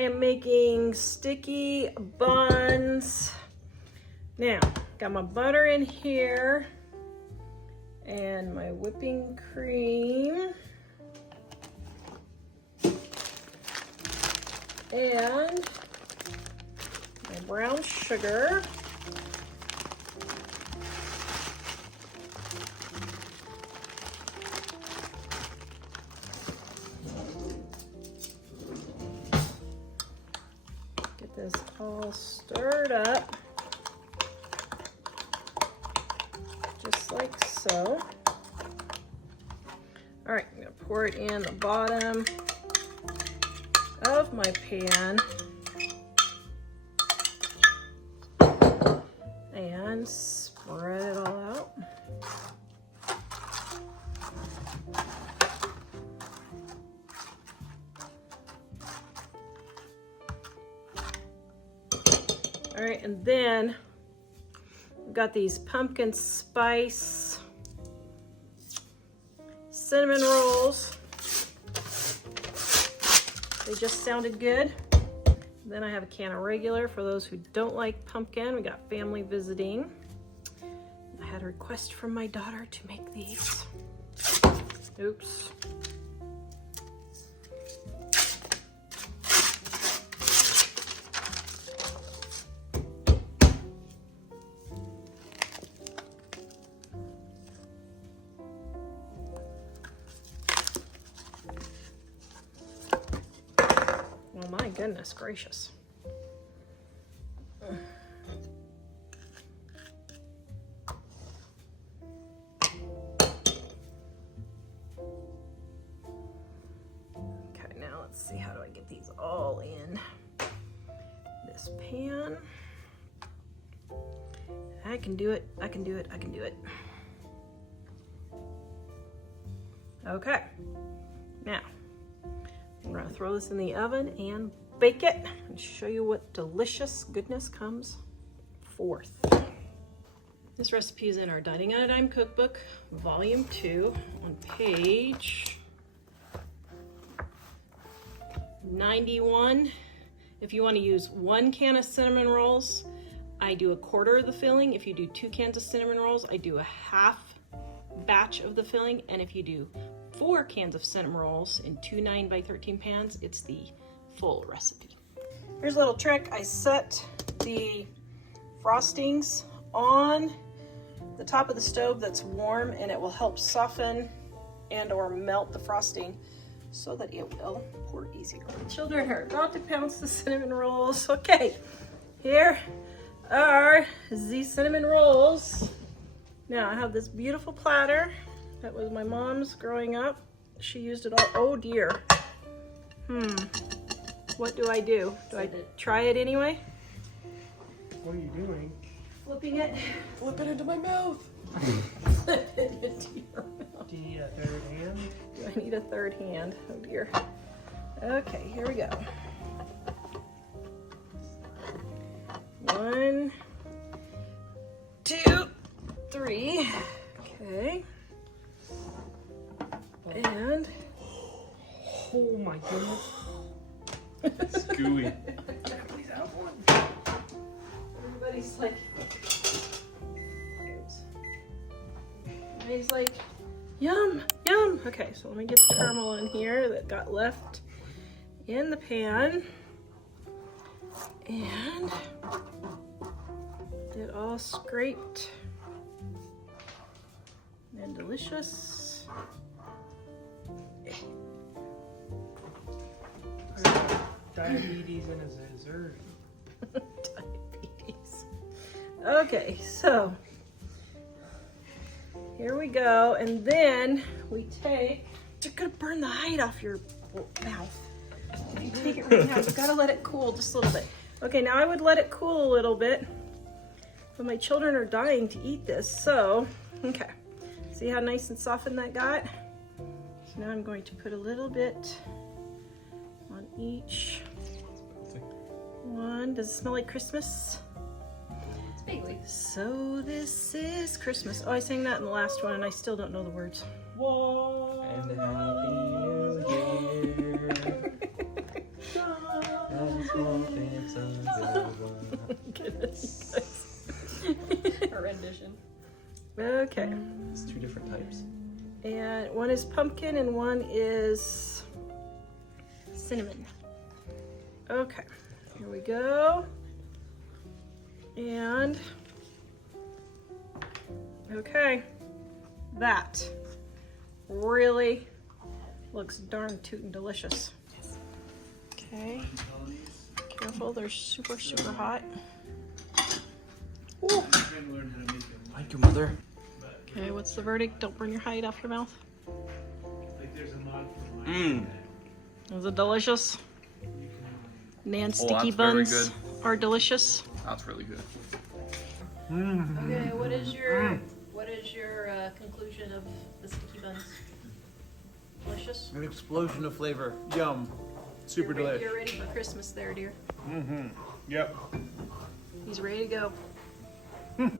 I'm making sticky buns. Now, got my butter in here and my whipping cream and my brown sugar. Get this all stirred up, just like so. All right, I'm gonna pour it in the bottom of my pan and spread it all out. All right, and then we've got these pumpkin spice cinnamon rolls. They just sounded good. Then I have a can of regular for those who don't like pumpkin. We got family visiting. I had a request from my daughter to make these. Oops. Oh my goodness gracious. Okay, now let's see, how do I get these all in this pan? I can do it, I can do it, I can do it. Okay, now I'm gonna throw this in the oven and bake it and show you what delicious goodness comes forth. This recipe is in our Dining on a Dime cookbook, volume 2, on page 91. If you want to use 1 can of cinnamon rolls, I do 1/4 of the filling. If you do 2 cans of cinnamon rolls, I do a half batch of the filling. And if you do 4 cans of cinnamon rolls in 2 9x13 pans, it's the full recipe. Here's a little trick. I set the frostings on the top of the stove that's warm, and it will help soften and or melt the frosting so that it will pour easier. Children are about to pounce the cinnamon rolls. Okay, here are the cinnamon rolls. Now I have this beautiful platter that was my mom's growing up. She used it all. Oh dear. What do I do? Do I try it anyway? What are you doing? Flipping it. Flip it into my mouth. Flip it into your mouth. Do you need a third hand? Do I need a third hand? Oh dear. Okay, here we go. 1, 2, 3. Okay. And oh my goodness. It's gooey. Please have one. everybody's like, oops. Everybody's like, yum, yum. Okay, so let me get the caramel in here that got left in the pan. And it all scraped and delicious. Diabetes and a dessert. Diabetes. Okay, so here we go, and then we take. You're gonna burn the hide off your mouth. If you take it right now, you gotta let it cool just a little bit. Okay, now I would let it cool a little bit, but my children are dying to eat this, so, okay. See how nice and softened that got? So now I'm going to put a little bit on each one. Does it smell like Christmas? It's vaguely. So this is Christmas. Oh, I sang that in the last one and I still don't know the words. Whoa. And Happy New Year. One is pumpkin and one is cinnamon. Okay, here we go. And, okay, that really looks darn tootin' delicious. Okay, careful, they're super, super hot. Ooh. Thank you, Mother. Okay, what's the verdict? Don't burn your hide off your mouth. Mmm. Is it delicious? Nan sticky that's very buns good. are delicious. That's really good. Okay, what is your conclusion of the sticky buns? Delicious? An explosion of flavor. Yum. Super delicious. You're ready for Christmas there, dear. Mm-hmm. Yep. He's ready to go.